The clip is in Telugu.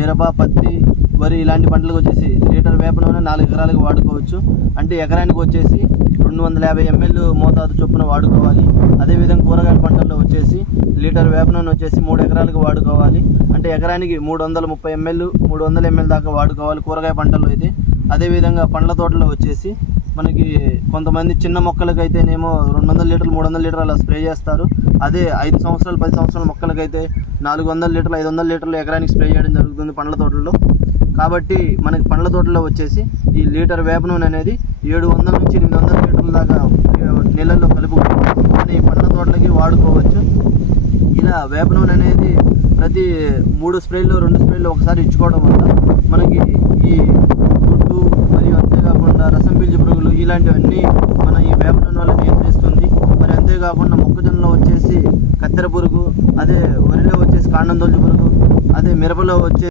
మిరప పత్తి వరి ఇలాంటి పంటలకు వచ్చేసి లీటర్ వేప నూనె నాలుగు ఎకరాలకు వాడుకోవచ్చు. అంటే ఎకరానికి వచ్చేసి రెండు వందల యాభై ఎంఎల్ మోతాదు చొప్పున వాడుకోవాలి. అదేవిధంగా కూరగాయల పంటల్లో వచ్చేసి లీటర్ వేప నూనె వచ్చేసి మూడు ఎకరాలకు వాడుకోవాలి. అంటే ఎకరానికి మూడు వందల ముప్పై ఎంఎల్ మూడు వందల ఎంఎల్ దాకా వాడుకోవాలి కూరగాయ పంటల్లో అయితే. అదేవిధంగా పండ్ల తోటలో వచ్చేసి మనకి కొంతమంది చిన్న మొక్కలకైతేనేమో రెండు వందల లీటర్లు మూడు వందల లీటర్లు అలా స్ప్రే చేస్తారు. అదే ఐదు సంవత్సరాలు పది సంవత్సరాల మొక్కలకైతే నాలుగు వందల లీటర్లు ఐదు వందల లీటర్లు ఎకరానికి స్ప్రే చేయడం జరుగుతుంది పండ్ల తోటల్లో. కాబట్టి మనకి పండ్ల తోటలో వచ్చేసి ఈ లీటర్ వేప నూనె అనేది ఏడు వందల నుంచి ఎనిమిది వందల లీటర్ల దాకా నీళ్ళల్లో కలుపుకొని మన ఈ పండ్ల తోటలకి వాడుకోవచ్చు. ఇలా వేప నూనె అనేది ప్రతి మూడు స్ప్రేలు రెండు స్ప్రేలు ఒకసారి ఇచ్చుకోవడం వల్ల మనకి ఈ గుడ్డు మరియు అంతేకాకుండా రసం పీల్చి పురుగులు ఇలాంటివన్నీ మన ఈ వేప వల్ల నియంత్రిస్తుంది. మరి అంతేకాకుండా మొక్కజొన్నలో వచ్చేసి కత్తెర పురుగు అదే వరిలో వచ్చేసి కాండం తొలచి పురుగు అదే మిరపలో వచ్చే